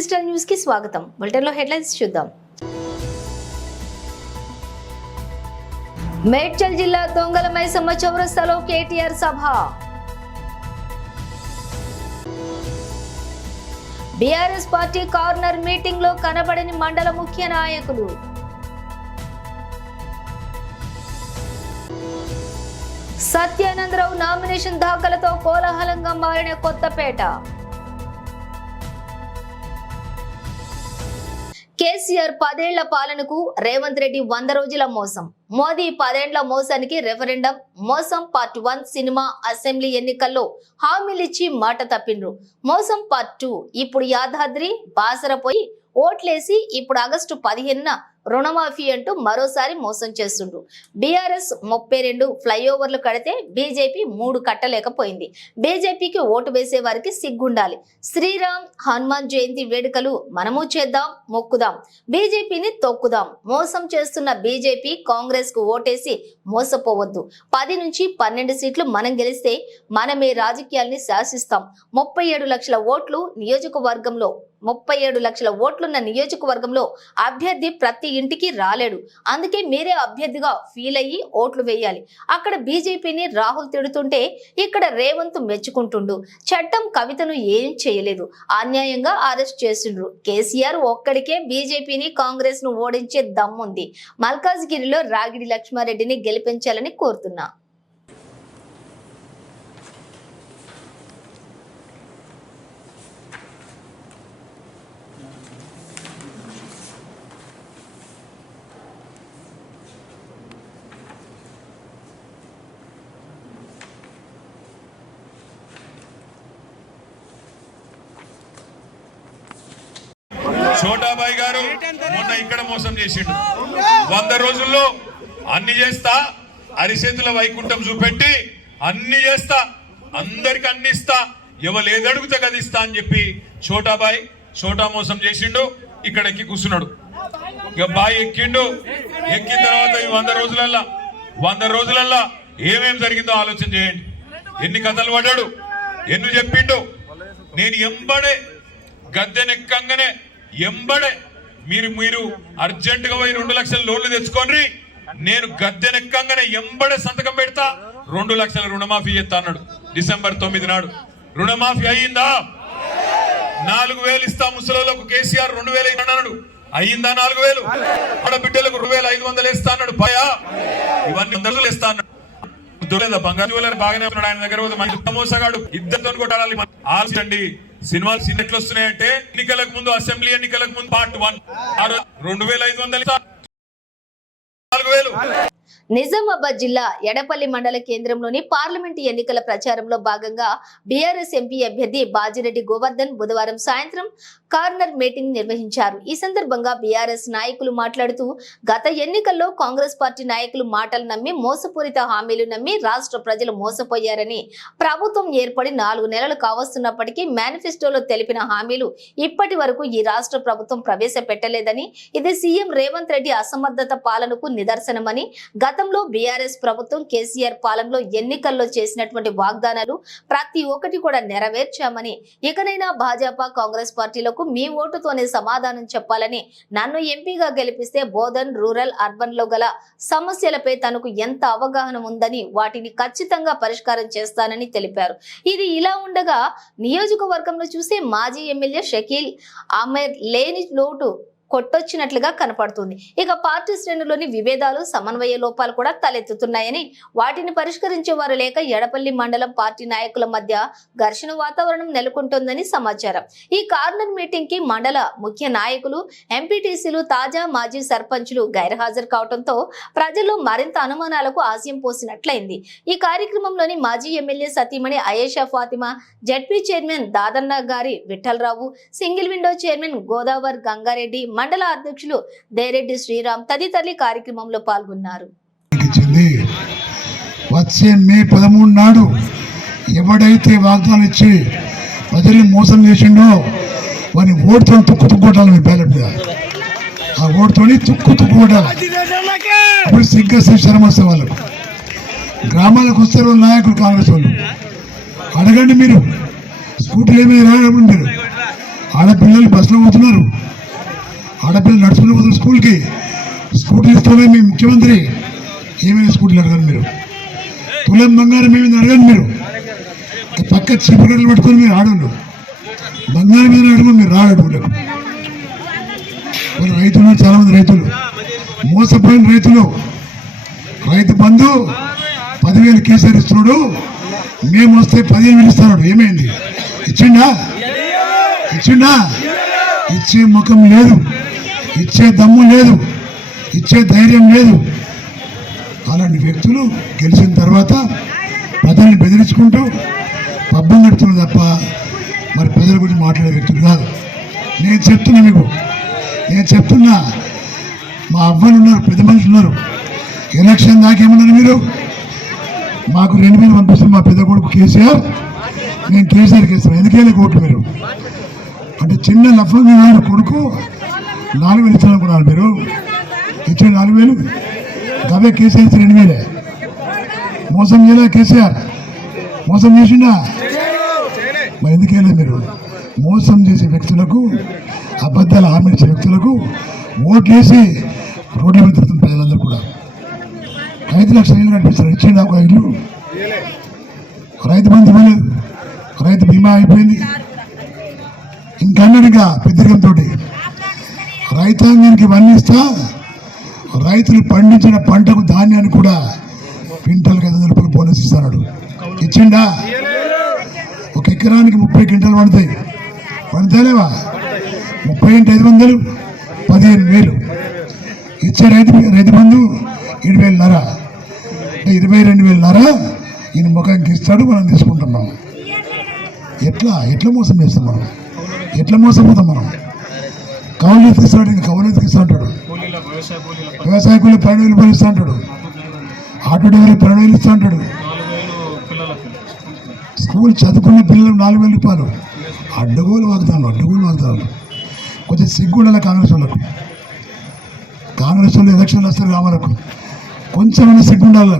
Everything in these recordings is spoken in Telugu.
డిజిటల్ న్యూస్ కి స్వాగతం. బులెటిన్ లో హెడ్లైన్స్ చూద్దాం. మేడ్చల్ జిల్లా దొంగల మైసమ్మ చౌరస్తాలో కేటీఆర్ సభ. బీఆర్ఎస్ పార్టీ కార్నర్ మీటింగ్ లో కనబడని మండల ముఖ్య నాయకులు. సత్యానందరావు నామినేషన్ దాఖలతో కోలాహలంగా మారిన కొత్తపేట. కేసీఆర్ 10 ఏళ్ల పాలనకు రేవంత్ రెడ్డి 100 రోజుల మోసం. మోదీ 10 ఏండ్ల మోసానికి రెఫరెండం మోసం పార్ట్ 1 సినిమా అసెంబ్లీ ఎన్నికల్లో హామీలిచ్చి మాట తప్పిండ్రు. మోసం పార్ట్ 2 ఇప్పుడు యాదాద్రి బాసరపోయి ఓట్లేసి ఇప్పుడు ఆగస్టు 15న రుణమాఫీ అంటూ మరోసారి మోసం చేస్తుండ్రు. బీఆర్ఎస్ 32 ఫ్లైఓవర్లు కడితే బీజేపీ 3 కట్టలేకపోయింది. బీజేపీకి ఓటు వేసే వారికి సిగ్గుండాలి. శ్రీరామ్ హనుమాన్ జయంతి వేడుకలు మనము చేద్దాం, మొక్కుదాం, బీజేపీని తొక్కుదాం. మోసం చేస్తున్న బీజేపీ కాంగ్రెస్ కు ఓటేసి మోసపోవద్దు. 10 నుంచి 12 సీట్లు మనం గెలిస్తే మనమే రాజకీయాల్ని శాసిస్తాం. 37 లక్షల ఓట్లు నియోజకవర్గంలో 37 లక్షల ఓట్లున్న నియోజకవర్గంలో అభ్యర్థి ప్రతి ఇంటికి రాలేడు. అందుకే మీరే అభ్యర్థిగా ఫీల్ అయ్యి ఓట్లు వేయాలి. అక్కడ బీజేపీని రాహుల్ తిడుతుంటే ఇక్కడ రేవంత్ మెచ్చుకుంటుండు. చట్టం కవితను ఏం చేయలేదు, అన్యాయంగా అరెస్ట్ చేసిండ్రు. కేసీఆర్ ఒక్కడికే బీజేపీని కాంగ్రెస్ ను ఓడించే దమ్ముంది. మల్కాజ్గిరిలో రాగిడి లక్ష్మారెడ్డిని గెలిపించాలని కోరుతున్నా. చోటాబాయి గారు మొన్న ఇక్కడ మోసం చేసిండు. 100 రోజుల్లో అన్ని చేస్తా, అరిచేతుల వైకుంఠం చూపెట్టి అన్ని చేస్తా, అందరికి అన్ని ఇస్తా, ఎవరు ఏదడుగుతా కదా ఇస్తా అని చెప్పి చోటా మోసం చేసిండు. ఇక్కడ ఎక్కి కూర్చున్నాడు. ఇక బాయ్ ఎక్కిండు. ఎక్కిన తర్వాత ఈ 100 రోజులల్లా ఏమేం జరిగిందో ఆలోచన చేయండి. ఎన్ని కథలు పడ్డాడు, ఎన్ని చెప్పిండు. నేను ఎంబడే గద్దెనెక్కంగానే మీరు అర్జెంటుగా పోయి 2 లక్షల లోన్లు తెచ్చుకోండి, నేను గద్దెనెక్కంగానే ఎంబడే సంతకం పెడతా, 2 లక్షల రుణమాఫీ చేస్తా అన్నాడు. డిసెంబర్ 9 నాడు రుణమాఫీ అయ్యిందా? 4,000 ఇస్తా ముసలోళ్ళకు కేసీఆర్ 2,000 అన్నాడు. అయ్యిందా? 4,000 ఆడబిడ్డలకు 2,500 వేస్తా అన్నాడు. భయా ఇవన్నీ 100 వేస్తా అన్నాడు. బంగారు బాగానే ఉన్నాడు. ఆయన దగ్గర మోసగాడు ఇద్దరితో కొట్టాలి. ఆలోచండి, సినిమాలు ఎట్లా వస్తున్నాయంటే ఎన్నికలకు ముందు, అసెంబ్లీ ఎన్నికలకు ముందు పార్ట్ 1 2,500 4,000. నిజామాబాద్ జిల్లా ఎడపల్లి మండల కేంద్రంలోని పార్లమెంటు ఎన్నికల ప్రచారంలో భాగంగా బీఆర్ఎస్ ఎంపీ అభ్యర్థి బాజిరెడ్డి గోవర్ధన్ బుధవారం సాయంత్రం కార్నర్ మీటింగ్ నిర్వహించారు. ఈ సందర్భంగా బీఆర్ఎస్ నాయకులు మాట్లాడుతూ, గత ఎన్నికల్లో కాంగ్రెస్ పార్టీ నాయకులు మాటలు నమ్మి, మోసపూరిత హామీలు నమ్మి రాష్ట్ర ప్రజలు మోసపోయారని, ప్రభుత్వం ఏర్పడి 4 నెలలు కావస్తున్నప్పటికీ మేనిఫెస్టోలో తెలిపిన హామీలు ఇప్పటి వరకు ఈ రాష్ట్ర ప్రభుత్వం ప్రవేశపెట్టలేదని, ఇది సీఎం రేవంత్ రెడ్డి అసమర్థత పాలనకు నిదర్శనమని, గతంలో బీఆర్ఎస్ ప్రభుత్వం కేసీఆర్ పాలనలో ఎన్నికల్లో చేసినటువంటి వాగ్దానాలు ప్రతి ఒక్కటి కూడా నెరవేర్చామని, ఇకనైనా భాజపా కాంగ్రెస్ పార్టీలకు మీ ఓటుతోనే సమాధానం చెప్పాలని, నన్ను ఎంపీగా గెలిపిస్తే బోధన్, రూరల్, అర్బన్ లో గల సమస్యలపై తనకు ఎంత అవగాహన ఉందని, వాటిని ఖచ్చితంగా పరిష్కారం చేస్తానని తెలిపారు. ఇది ఇలా ఉండగా నియోజకవర్గంలో చూసే మాజీ ఎమ్మెల్యే షకీల్ అహ్మద్ లేని లోటు కొట్టొచ్చినట్లుగా కనపడుతుంది. ఇక పార్టీ శ్రేణులోని విభేదాలు, సమన్వయ లోపాలు కూడా తలెత్తుతున్నాయని, వాటిని పరిష్కరించే వారు లేక ఎడపల్లి మండలం పార్టీ నాయకుల మధ్య ఘర్షణ వాతావరణం నెలకొంటోందని సమాచారం. ఈ కార్నర్ మీటింగ్ కి మండల ముఖ్య నాయకులు, ఎంపీటీసీలు, తాజా మాజీ సర్పంచులు గైర్హాజరు కావడంతో ప్రజల్లో మరింత అనుమానాలకు ఆశయం పోసినట్లయింది. ఈ కార్యక్రమంలోని మాజీ ఎమ్మెల్యే సతీమణి అయేషా ఫాతిమా, జడ్పీ చైర్మన్ దాదన్న గారి Vithalarao, single window chairman Godavar Gangareddy, మండల అధ్యక్షులు దేరెడ్డి శ్రీరామ్ తదితరులు కార్యక్రమంలో పాల్గొన్నారు. వచ్చే మే 13 నాడు ఎవడైతే వాగ్దానం ఇచ్చి ప్రజల్ని మోసం చేసిండో వాని ఓటుతో తుక్కు మీ బ్యాలెట్ మీద, ఆ ఓటుతోని తుక్కు కొట్టాలి. అప్పుడు శర్మ వస్తే వాళ్ళకు గ్రామాలకు వస్తారు నాయకులు, కాంగ్రెస్ వాళ్ళు. అడగండి, మీరు స్కూటీలు ఏమీ రాయడం, మీరు ఆడపిల్లలు బస్సులో పోతున్నారు, ఆడపిల్లలు నడుచుకుని పోతున్నారు స్కూల్కి. స్కూటీలు ఇస్తామే మీ ముఖ్యమంత్రి, ఏమైనా స్కూటీలు అడగండి మీరు. తులం బంగారం ఏమైంది అడగండి మీరు. పక్క చీపుగడ్డలు పట్టుకొని మీరు ఆడవాళ్ళు బంగారం మీద అడగండి మీరు రాడవులకు. వాళ్ళు రైతులు, చాలామంది రైతులు మోసపోయిన రైతులు. రైతు బంధు 10,000 కేసీఆర్ ఇస్తున్నాడు, మేము వస్తే 15,000 ఇస్తున్నాడు. ఏమైంది? ఇచ్చిండా? ఇచ్చే ముఖం లేదు, ఇచ్చే దమ్ము లేదు, ఇచ్చే ధైర్యం లేదు. అలాంటి వ్యక్తులు గెలిచిన తర్వాత ప్రజల్ని బెదిరించుకుంటూ పబ్బం గడుతున్నారు తప్ప మరి ప్రజల గురించి మాట్లాడే వ్యక్తులు కాదు. నేను చెప్తున్నా మా అవ్వలు ఉన్నారు, పెద్ద మనుషులు ఉన్నారు. ఎలక్షన్ దాకా ఏమన్నారు మీరు? మాకు 2,000 పంపిస్తారు మా పెద్ద కొడుకు కేసీఆర్, నేను కేసీఆర్కి ఇస్తాను. ఎందుకేళ్ళ కోట్లు మీరు అంటే చిన్న లఫంగా కొడుకు 4,000 ఇస్తారనుకున్నారు మీరు. ఇచ్చే 4,000 గవే కేసీఆర్ 2,000. మోసం చేయలే కేసీఆర్? మోసం చేసిండా? మరి ఎందుకేలేదు మీరు? మోసం చేసే వ్యక్తులకు, అబద్ధాలు హామీ ఇచ్చే వ్యక్తులకు ఓట్లేసి రోడ్ల మీద తిరుగుతున్న ప్రజలందరూ కూడా 5 లక్షల ఇల్లు కనిపిస్తారు. ఇచ్చిండా ఒక ఇల్లు? రైతు బంధు ఇవ్వలేదు, రైతు బీమా అయిపోయింది. ఇంకన్నడిగా పెద్దరికంతో రైతాంగానికి ఇవన్నీ ఇస్తా, రైతులు పండించిన పంటకు ధాన్యాన్ని కూడా క్వింటల్కి 500 రూపాయలు బోనస్ ఇస్తాడు. ఇచ్చిండా? ఒక ఎకరానికి 30 క్వింటాలు పండుతాయిలేవా? 30 × 500 15,000 ఇచ్చే రైతు బంధు 7,500, 22,500 ఈయన ముఖానికి ఇస్తాడు, మనం తీసుకుంటున్నాం. ఎట్లా మోసం చేస్తాం మనం? ఎట్లా మోసపోతాం మనం? కౌలు ఇస్తాడు, ఇంకా కౌలు ఇస్తా అంటాడు. వ్యవసాయ కూలి 12,000 రూపాయలు ఇస్తా అంటాడు. ఆటో డ్రైవర్ 12,000 ఇస్తా అంటాడు. స్కూల్ చదువుకున్న పిల్లలు 4,000 రూపాయలు. అడ్డగోలు వాగుతాను. కొంచెం సిగ్గుండాలి కాంగ్రెస్ వాళ్ళు ఎలక్షన్లు వస్తారు రామలకు, కొంచెమైనా సిగ్గుండాలి.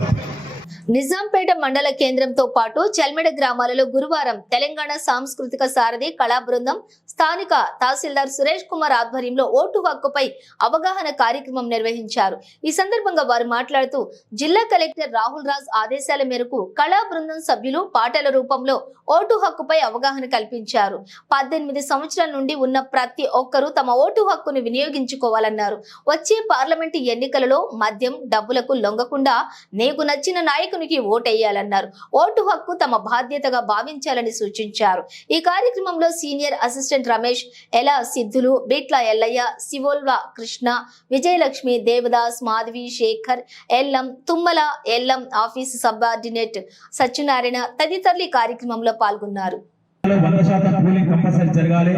నిజాంపేట మండల కేంద్రంతో పాటు చల్మెడ గ్రామాలలో గురువారం తెలంగాణ సాంస్కృతిక సారథి కళా బృందం స్థానిక తహసీల్దార్ సురేష్ కుమార్ ఆధ్వర్యంలో ఓటు హక్కుపై అవగాహన కార్యక్రమం నిర్వహించారు. ఈ సందర్భంగా వారు మాట్లాడుతూ జిల్లా కలెక్టర్ రాహుల్ రాజ్ ఆదేశాల మేరకు కళా బృందం సభ్యులు పాటల రూపంలో ఓటు హక్కుపై అవగాహన కల్పించారు. 18 సంవత్సరాల నుండి ఉన్న ప్రతి ఒక్కరూ తమ ఓటు హక్కును వినియోగించుకోవాలన్నారు. వచ్చే పార్లమెంటు ఎన్నికలలో మద్యం, డబ్బులకు లొంగకుండా నీకు నచ్చిన నాయకునికి ఓటేయాలన్నారు. ఓటు హక్కు తమ బాధ్యతగా భావించాలని సూచించారు. ఈ కార్యక్రమంలో సీనియర్ అసిస్టెంట్ రమేష్, ఎల సిద్ధులు, బిట్ల ఎల్లయ్య, శివోల్వ కృష్ణ, విజయలక్ష్మి, దేవదాస్, మాధవి, శేఖర్, ఎల్లం, తుమ్మల, ఎల్లం ఆఫీసు సబార్డినేట్ సత్యనారాయణ తదితరులు ఈ కార్యక్రమంలో పాల్గొన్నారు. 100% పోలింగ్ కంపల్సరీ జరగాలి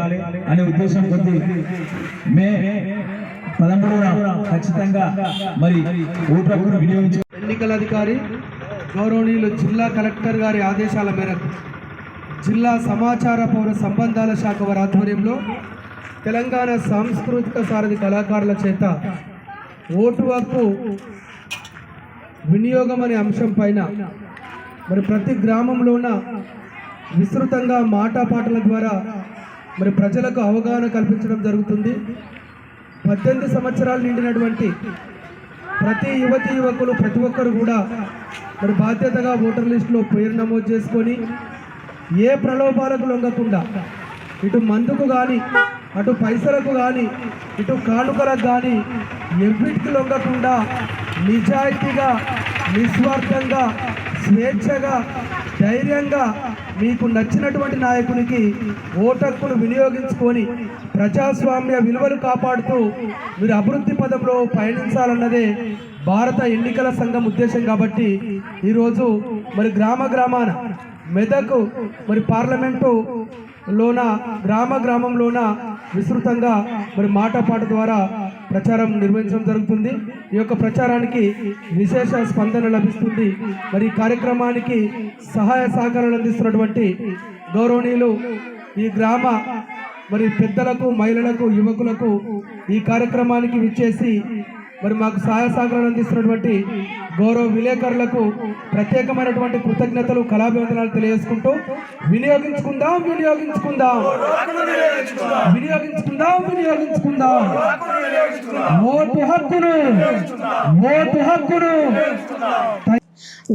అనే ఉద్దేశం కొద్ది మే 13న ఖచ్చితంగా మరి ఓటు హక్కును వినియోగించే ఎన్నికల అధికారి గౌరవనీయులు జిల్లా కలెక్టర్ గారి ఆదేశాల మేరకు జిల్లా సమాచార పౌర సంబంధాల శాఖ వారి ఆధ్వర్యంలో తెలంగాణ సాంస్కృతిక సారథి కళాకారుల చేత ఓటు హక్కు వినియోగం అనే అంశం పైన మరి ప్రతి గ్రామంలోన విస్తృతంగా మాటపాటల ద్వారా మరి ప్రజలకు అవగాహన కల్పించడం జరుగుతుంది. 18 సంవత్సరాలు నిండినటువంటి ప్రతి యువకులు ప్రతి ఒక్కరు కూడా మరి బాధ్యతగా ఓటర్ లిస్టులో పేరు నమోదు చేసుకొని ఏ ప్రలోభాలకు లొంగకుండా ఇటు మందుకు కానీ అటు పైసలకు కానీ ఇటు కానుకలకు కానీ ఎవ్విటికి లొంగకుండా నిజాయితీగా, నిస్వార్థంగా, స్వేచ్ఛగా, ధైర్యంగా మీకు నచ్చినటువంటి నాయకునికి ఓటక్కును వినియోగించుకొని ప్రజాస్వామ్య విలువలు కాపాడుతూ మీరు అభివృద్ధి పదంలో పయనించాలన్నదే భారత ఎన్నికల సంఘం ఉద్దేశం. కాబట్టి ఈరోజు మరి గ్రామాన మెదక్ మరి పార్లమెంటులోన గ్రామంలోన విస్తృతంగా మరి మాటపాట ద్వారా ప్రచారం నిర్వహించడం జరుగుతుంది. ఈ యొక్క ప్రచారానికి విశేష స్పందన లభిస్తుంది. మరి ఈ కార్యక్రమానికి సహాయ సహకారాలు అందిస్తున్నటువంటి గౌరవనీయులు ఈ గ్రామ మరి పెద్దలకు, మహిళలకు, యువకులకు ఈ కార్యక్రమానికి విచ్చేసి మరి మాకు సహాయ సహకారాలు అందిస్తున్నటువంటి గౌరవ విలేకరులకు ప్రత్యేకమైనటువంటి కృతజ్ఞతలు, కళాభివందనాలు తెలియజేసుకుంటూ వినియోగించుకుందాం వినియోగించుకుందాం వినియోగించుకుందాం వినియోగించుకుందాం ఓటు హక్కును ఓటు హక్కును.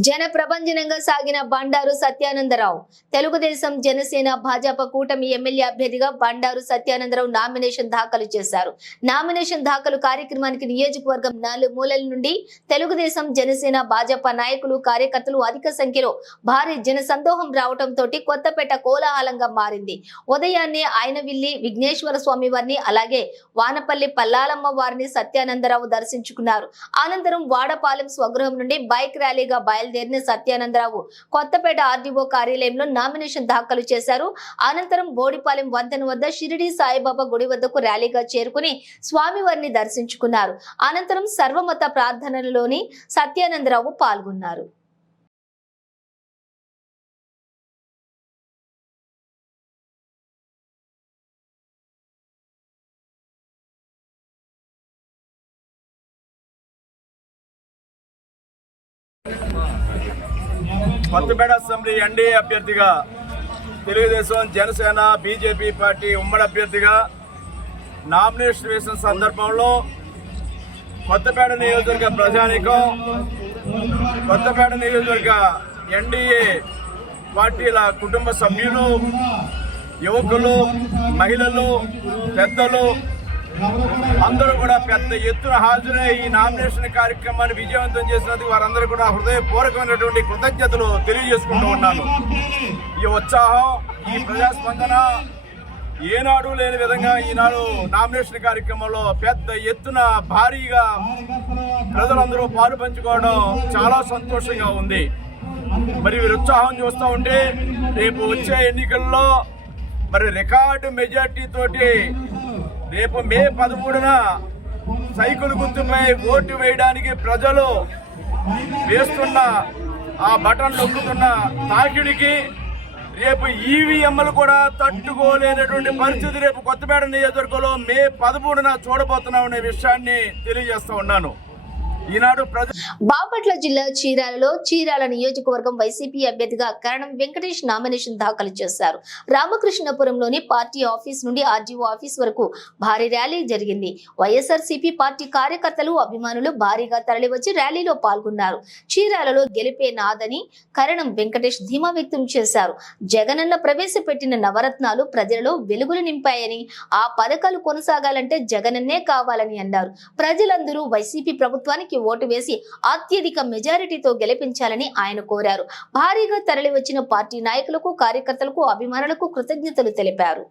జన ప్రభంజనంగా సాగిన బండారు సత్యానందరావు. తెలుగుదేశం, జనసేన, భాజపా కూటమి ఎమ్మెల్యే అభ్యర్థిగా బండారు సత్యానందరావు నామినేషన్ దాఖలు చేశారు. నామినేషన్ దాఖలు కార్యక్రమానికి నియోజకవర్గం నలుమూలల నుండి తెలుగుదేశం, జనసేన, భాజపా నాయకులు, కార్యకర్తలు అధిక సంఖ్యలో భారీ జన సందోహం రావడంతో కొత్తపేట కోలాహలంగా మారింది. ఉదయాన్నే ఆయనవిల్లి విఘ్నేశ్వర స్వామి వారిని, అలాగే వానపల్లి పల్లాలమ్మ వారిని సత్యానందరావు దర్శించుకున్నారు. అనంతరం వాడపాలెం స్వగృహం నుండి బైక్ ర్యాలీగా బయలుదేరిన సత్యానందరావు కొత్తపేట ఆర్డీఓ కార్యాలయంలో నామినేషన్ దాఖలు చేశారు. అనంతరం బోడిపాలెం వంతెన వద్ద షిరిడి సాయిబాబా గుడి వద్దకు ర్యాలీగా చేరుకుని స్వామివారిని దర్శించుకున్నారు. అనంతరం సర్వమత ప్రార్థనలోని సత్యానందరావు పాల్గొన్నారు. కొత్తపేట అసెంబ్లీ ఎన్డీఏ అభ్యర్థిగా, తెలుగుదేశం, జనసేన, బీజేపీ పార్టీ ఉమ్మడి అభ్యర్థిగా నామినేషన్ వేసిన సందర్భంలో కొత్తపేట నియోజకవర్గ ప్రజానీకం, కొత్తపేట నియోజకవర్గ ఎన్డీఏ పార్టీల కుటుంబ సభ్యులు, యువకులు, మహిళలు, పెద్దలు అందరూ కూడా పెద్ద ఎత్తున హాజరై ఈ నామినేషన్ కార్యక్రమాన్ని విజయవంతం చేసినందుకు వారందరూ కూడా హృదయపూర్వకమైనటువంటి కృతజ్ఞతలు తెలియజేసుకుంటూ ఉన్నాను. ఈ ఉత్సాహం, ఈ ప్రజాస్పందన ఏనాడు లేని విధంగా ఈనాడు నామినేషన్ కార్యక్రమంలో పెద్ద ఎత్తున భారీగా ప్రజలందరూ పాలు పంచుకోవడం చాలా సంతోషంగా ఉంది. మరి వీరి ఉత్సాహం చూస్తూ ఉంటే రేపు వచ్చే ఎన్నికల్లో మరి రికార్డు మెజార్టీ తోటి రేపు మే 13న సైకిల్ గుర్తుపై ఓటు వేయడానికి ప్రజలు వేస్తున్న ఆ బటన్ నొక్కుతున్న తాకిడికి రేపు ఈవీఎంలు కూడా తట్టుకోలేనటువంటి పరిస్థితి రేపు కొత్తపేట నియోజకవర్గంలో మే 13న చూడబోతున్నామనే విషయాన్ని తెలియజేస్తూ ఉన్నాను. ఈనాడు బాపట్ల జిల్లా చీరాలలో చీరాల నియోజకవర్గం వైసీపీ అభ్యర్థిగా కరణం వెంకటేష్ నామినేషన్ దాఖలు చేశారు. రామకృష్ణపురంలోని పార్టీ ఆఫీస్ నుండి ఆర్జీఓ ఆఫీస్ వరకు భారీ ర్యాలీ జరిగింది. వైఎస్ఆర్సీపీ పార్టీ కార్యకర్తలు, అభిమానులు భారీగా తరలివచ్చి ర్యాలీలో పాల్గొన్నారు. చీరాలలో గెలిపే నాదని కరణం వెంకటేష్ ధీమా వ్యక్తం చేశారు. జగనన్న ప్రవేశపెట్టిన నవరత్నాలు ప్రజలలో వెలుగులు నింపాయని, ఆ పథకాలు కొనసాగాలంటే జగనన్నే కావాలని అన్నారు. ప్రజలందరూ వైసీపీ ప్రభుత్వానికి ఓటు వేసి అత్యధిక మెజారిటీతో గెలిపించాలని ఆయన కోరారు. భారీగా తరలివచ్చిన పార్టీ నాయకులకు, కార్యకర్తలకు, అభిమానులకు కృతజ్ఞతలు తెలిపారు.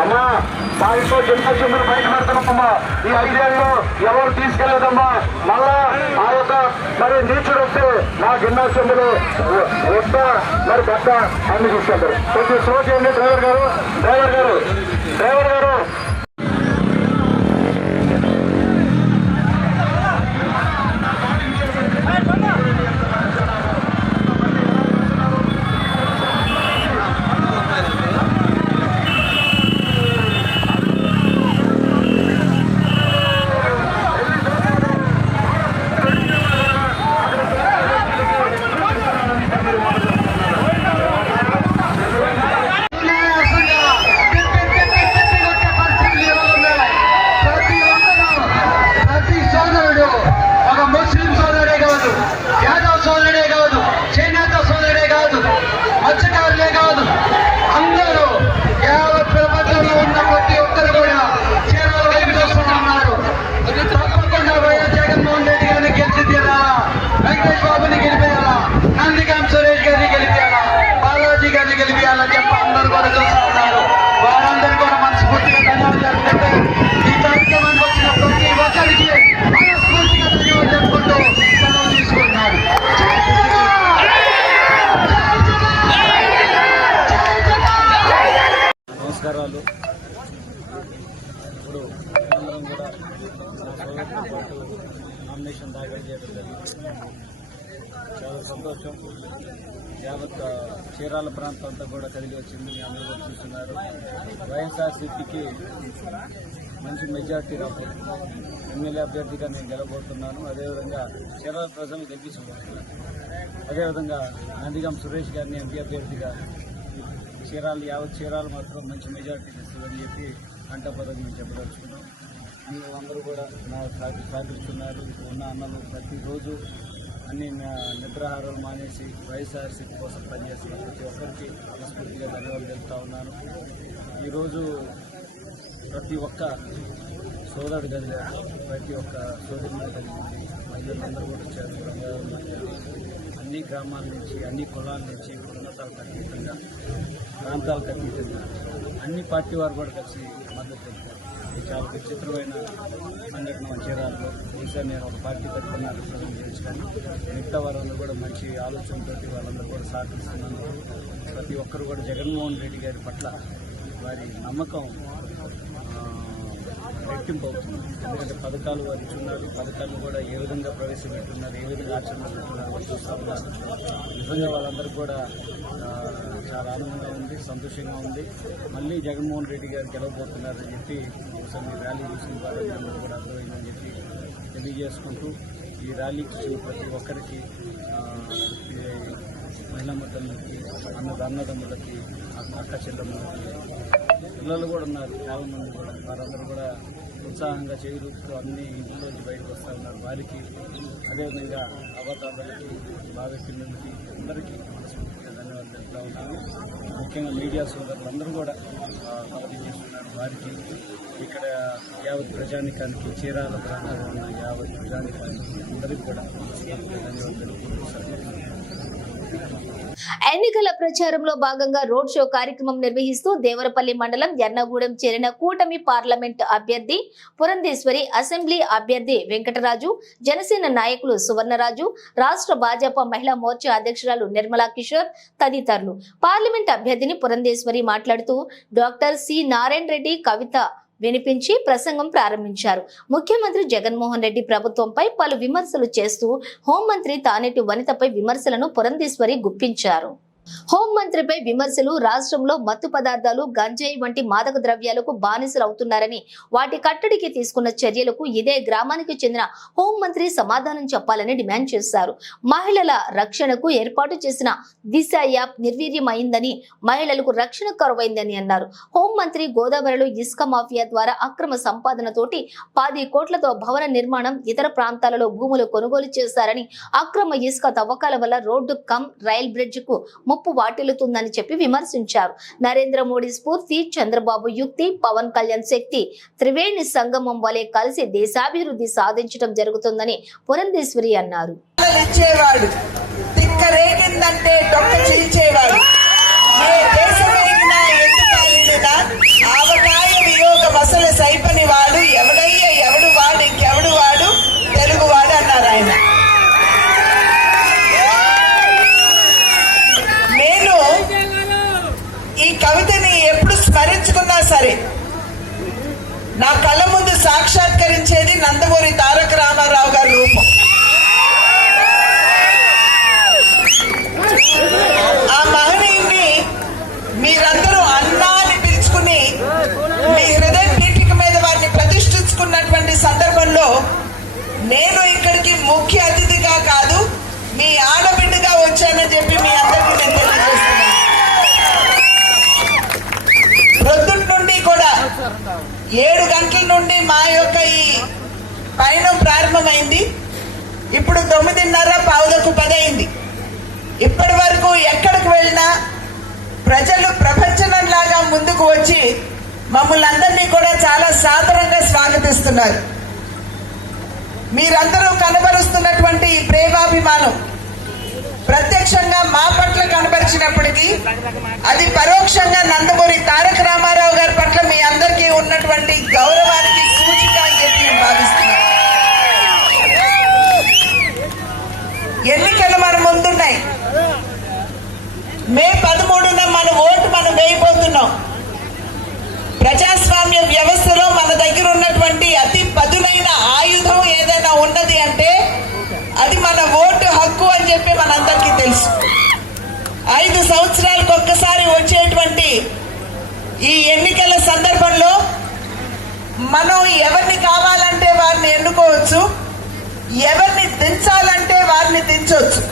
అమ్మా మా ఇంట్లో జన్మశంలో బయట పెడతామమ్మా. ఈ 5 ఏళ్ళు ఎవరు తీసుకెళ్లేదమ్మా. మళ్ళా ఆ యొక్క మరి నీచుడు వస్తే నా గిన్నెసంలో వస్తా మరి పెద్ద అన్ని తీసుకెళ్తారు. కొంచెం స్లో చేయండి డ్రైవర్ గారు. పరిస్థితి చేయాలని చెప్పి అందరూ కూడా చూస్తూ ఉన్నారు. వారందరూ కూడా మనస్ఫూర్తిగా ధన్యవాదాలు జరుపుకుంటూ ఈ కార్యక్రమానికి వచ్చిన ప్రతి ఒక్కరికి మనస్ఫూర్తిగా ధన్యవాదాలు జరుపుకుంటూ సెలవు తీసుకుంటున్నారు. నమస్కారాలు. ఇప్పుడు అందరం కూడా నామినేషన్ దాఖలు చేయడం జరిగింది. చాలా సంతోషం. యావత్ చీరాల ప్రాంతం అంతా కూడా కదిలి వచ్చింది. మీ అందరూ కూడా చూస్తున్నారు. వైఎస్ఆర్సీపీకి మంచి మెజార్టీ రాబోతుంది. ఎమ్మెల్యే అభ్యర్థిగా నేను గెలబోతున్నాను. అదేవిధంగా చీరాల ప్రజలు గెలిపించబోతున్నాను. అదేవిధంగా నందిగం సురేష్ గారిని ఎంపీ అభ్యర్థిగా యావత్ చీరాలు మాత్రం మంచి మెజార్టీ ఇస్తుందని చెప్పి కంటపదవి మేము చెప్పదలుచుకున్నాం. మీరు అందరూ కూడా నా సహకరిస్తున్నారు. ఉన్న అన్నలు ప్రతిరోజు అన్ని నిద్రాహారాలు మానేసి వైఎస్ఆర్సీపీ కోసం పనిచేస్తున్న ప్రతి ఒక్కరికి మనస్ఫూర్తిగా ధన్యవాదాలు తెలుపుతా ఉన్నాను. ఈరోజు ప్రతి ఒక్క సోదరుడు కలిగారు, ప్రతి ఒక్క సోదరుని కలిగింది. మహిళలందరూ కూడా వచ్చారు. అన్ని గ్రామాల నుంచి, అన్ని కులాల నుంచి, ఉన్నతాలకు అతీతంగా, ప్రాంతాలకు అతీతంగా అన్ని పార్టీ వారు కూడా కలిసి మద్దతు తెలుపుతారు. ఇది చాలా విచిత్రమైన సంఘటన చీరాల్లో. ఈసారి నేను ఒక పార్టీ తరఫున రిప్రజెంట్ చేయించాను. మిగతా వారందరూ కూడా మంచి ఆలోచనతో వాళ్ళందరూ కూడా సహకరిస్తున్నాను. ప్రతి ఒక్కరు కూడా జగన్మోహన్ రెడ్డి గారి పట్ల వారి నమ్మకం రెట్టింపు అవుతుంది. ఎందుకంటే పథకాలు వారు ఇచ్చున్నారు. పథకాలను కూడా ఏ విధంగా ప్రవేశపెట్టున్నారు, ఏ విధంగా ఆచరణ పెట్టున్నారు చూస్తూ ఉన్నారు. నిజంగా వాళ్ళందరూ కూడా చాలా ఆనందంగా ఉంది, సంతోషంగా ఉంది. మళ్ళీ జగన్మోహన్ రెడ్డి గారు గెలవబోతున్నారని చెప్పి ఒకసారి మీ ర్యాలీ చూసిన వాళ్ళందరూ కూడా అర్థమైందని చెప్పి తెలియజేసుకుంటూ ఈ ర్యాలీకి వచ్చిన ప్రతి ఒక్కరికి, మహిళా తల్లులకి, అన్నదమ్ములకి, అక్క చెల్లెమ్మలకి, పిల్లలు కూడా ఉన్నారు చాలామంది కూడా. వారందరూ కూడా ఉత్సాహంగా చేరుతూ అన్ని ఇంట్లోంచి బయటకు వస్తూ ఉన్నారు. వారికి అదేవిధంగా అవతారాలకి, బాగా పిల్లలకి అందరికీ మనస్ఫూర్తిగా ధన్యవాదాలు చెప్తా ఉన్నాను. ముఖ్యంగా మీడియా సోదరులందరూ కూడా కవరేజ్ చేస్తున్నారు. వారికి ఇక్కడ యావత్ ప్రజానికానికి, చీరాల ప్రాంతంలో ఉన్న యావత్ ప్రజానికానికి అందరికీ కూడా ధన్యవాదాలు తెలుపుకుంటున్నాను. ఎన్నికల ప్రచారంలో భాగంగా రోడ్ షో కార్యక్రమం నిర్వహిస్తూ దేవరపల్లి మండలం ఎర్నగూడెం చేరిన కూటమి పార్లమెంట్ అభ్యర్థి పురంధేశ్వరి, అసెంబ్లీ అభ్యర్థి వెంకటరాజు, జనసేన నాయకులు సువర్ణరాజు, రాష్ట్ర భాజపా మహిళా మోర్చా అధ్యక్షురాలు నిర్మలా కిషోర్ తదితరులు. పార్లమెంట్ అభ్యర్థిని పురంధేశ్వరి మాట్లాడుతూ డాక్టర్ సి నారాయణ రెడ్డి కవిత వినిపించి ప్రసంగం ప్రారంభించారు. ముఖ్యమంత్రి జగన్మోహన్ రెడ్డి ప్రభుత్వంపై పలు విమర్శలు చేస్తూ హోంమంత్రి తానేటి వనితపై విమర్శలను పురంధేశ్వరి గుప్పించారు. హోంమంత్రిపై విమర్శలు రాష్ట్రంలో మత్తు పదార్థాలు, గంజాయి వంటి మాదక ద్రవ్యాలకు బానిసలు అవుతున్నారని, వాటి కట్టడికి తీసుకున్న చర్యలకు ఇదే గ్రామానికి చెందిన హోంమంత్రి సమాధానం చెప్పాలని డిమాండ్ చేశారు. మహిళల రక్షణకు ఏర్పాటు చేసిన దిశ యాప్ నిర్వీర్యమైందని, మహిళలకు రక్షణ కరువైందని అన్నారు. హోంమంత్రి గోదావరిలో ఇసుక మాఫియా ద్వారా అక్రమ సంపాదనతోటి 10 కోట్లతో భవన నిర్మాణం, ఇతర ప్రాంతాలలో భూములు కొనుగోలు చేశారని, అక్రమ ఇసుక తవ్వకాల వల్ల రోడ్డు కమ్ రైల్ బ్రిడ్జ్ కు ముప్పు వాటిల్లుతుందని చెప్పి విమర్శించారు. నరేంద్ర మోడీ స్ఫూర్తి, చంద్రబాబు యుక్తి, పవన్ కళ్యాణ్ శక్తి త్రివేణి సంగమం వలె కలిసి దేశాభివృద్ధి సాధించడం జరుగుతుందని పురంధేశ్వరి అన్నారు. కవితని ఎప్పుడు స్మరించుకున్నా సరే నా కళ్ళ ముందు సాక్షాత్కరించేది నందమూరి తారక రామారావు గారి రూపం. ఆ మహనీయుని మీరందరూ అన్నా అని పిలుచుకుని మీ హృదయ పీఠిక మీద వారిని ప్రతిష్ఠించుకున్నటువంటి సందర్భంలో నేను ఇక్కడికి ముఖ్య అతిథిగా కాదు, మీ ఆడబిడ్డగా వచ్చానని చెప్పి మీ అందరికీ నేను తెలియజేస్తున్నాను. ప్రొద్దుటి నుండి కూడా 7 గంటల నుండి మా యొక్క ఈ పయనం ప్రారంభమైంది. ఇప్పుడు 9:30 పావులకు 10 అయింది. ఇప్పటి వరకు ఎక్కడికి వెళ్ళినా ప్రజలు ప్రపంచంలాగా ముందుకు వచ్చి మమ్మల్ని అందరినీ కూడా చాలా సాదరంగా స్వాగతిస్తున్నారు. మీరందరూ కనబరుస్తున్నటువంటి ఈ ప్రేమాభిమానం ప్రత్యక్షంగా మా పట్ల కనబరిచినప్పటికీ అది పరోక్షంగా నందమూరి తారక రామారావు గారి పట్ల మీ అందరికీ ఉన్నటువంటి గౌరవానికి సూచిక అని చెప్పి నేను భావిస్తున్నాను. ఎన్నికలు మన ముందున్నాయి. మే 13న మన ఓటు మనం వేయబోతున్నాం. ప్రజాస్వామ్య వ్యవస్థలో మన దగ్గర ఉన్నటువంటి అతి పదునైన ఆయుధం ఏదైనా ఉన్నది అంటే అది మన ఓటు హక్కు అని చెప్పి మనందరికీ తెలుసు. 5 సంవత్సరాలకు ఒక్కసారి వచ్చేటువంటి ఈ ఎన్నికల సందర్భంలో మనం ఎవరిని కావాలంటే వారిని ఎన్నుకోవచ్చు, ఎవరిని దించాలంటే వారిని దించవచ్చు.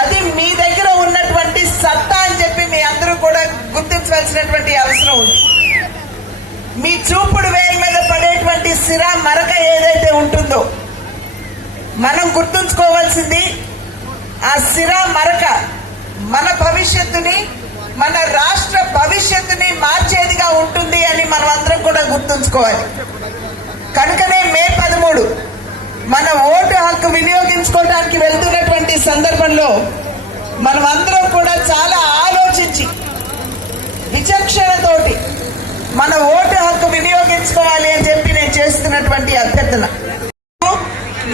అది మీ దగ్గర ఉన్నటువంటి సత్తా అని చెప్పి మీ అందరూ కూడా గుర్తించవలసినటువంటి అవసరం ఉంది. మీ చూపుడు వేల మీద పడేటువంటి సిరా మరక ఏదైతే ఉంటుందో మనం గుర్తుంచుకోవాల్సింది ఆ సిరా మరక మన భవిష్యత్తుని, మన రాష్ట్ర భవిష్యత్తుని మార్చేదిగా ఉంటుంది అని మనం అందరం కూడా గుర్తుంచుకోవాలి. కనుకనే మే 13 మన ఓటు హక్కు వినియోగించుకోవడానికి వెళ్తున్నటువంటి సందర్భంలో మనం అందరం కూడా చాలా ఆలోచించి విచక్షణతోటి మన ఓటు హక్కు వినియోగించుకోవాలి అని చెప్పి నేను చేస్తున్నటువంటి అభ్యర్థన.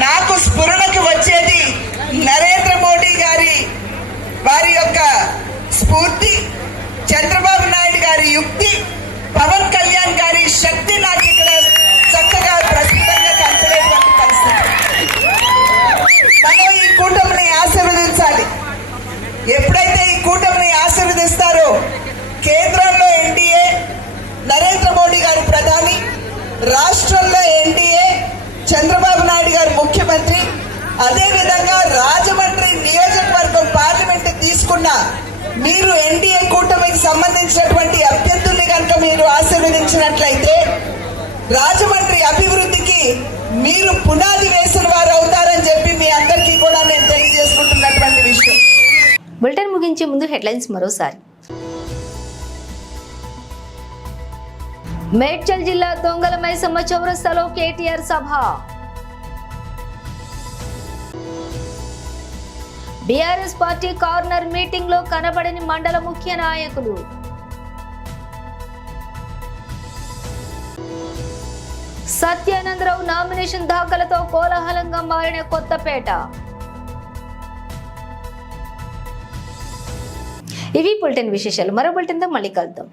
నాకు స్ఫురణకు వచ్చేది నరేంద్ర మోడీ గారి వారి యొక్క స్ఫూర్తి, చంద్రబాబు నాయుడు గారి యుక్తి, పవన్ కళ్యాణ్ గారి శక్తి నాకు ఇక్కడ చక్కగా ప్రస్తుతంగా కనపడేటువంటి పరిస్థితి. మనం ఈ కూటమిని ఆశీర్వదించాలి. ఎప్పుడైతే ఈ కూటమిని ఆశీర్వదిస్తారో కేంద్రంలో ఎన్డీఏ, నరేంద్ర మోడీ గారు ప్రధాని, రాష్ట్రంలో ఎన్డీఏ, చంద్రబాబు నాయుడు గారు ముఖ్యమంత్రి, అదేవిధంగా రాజమండ్రి నియోజకవర్గం పార్లమెంట్ తీసుకున్న మీరు ఎన్డీఏ కూటమికి సంబంధించినటువంటి అభ్యర్థుల్ని కనుక మీరు ఆశీర్వదించినట్లయితే రాజమండ్రి అభివృద్ధికి మీరు పునాది వేసిన వారు అవుతారని చెప్పి మీ అందరికీ కూడా నేను తెలియజేసుకుంటున్నటువంటి విషయం. బులెటిన్ ముగించే ముందు హెడ్లైన్స్ మరోసారి. మేడ్చల్ జిల్లా దొంగల మైసమ్మ చౌరస్తాలో కేటీఆర్ సభ. బీఆర్ఎస్ పార్టీ కార్నర్ మీటింగ్ లో కనబడని మండల ముఖ్య నాయకులు. సత్యానందరావు నామినేషన్ దాఖలతో కోలాహలంగా మారిన కొత్తపేట. ఇవి బులెటిన్ విశేషాలు. మరో బులెటిన్తో మళ్ళీ కలుద్దాం.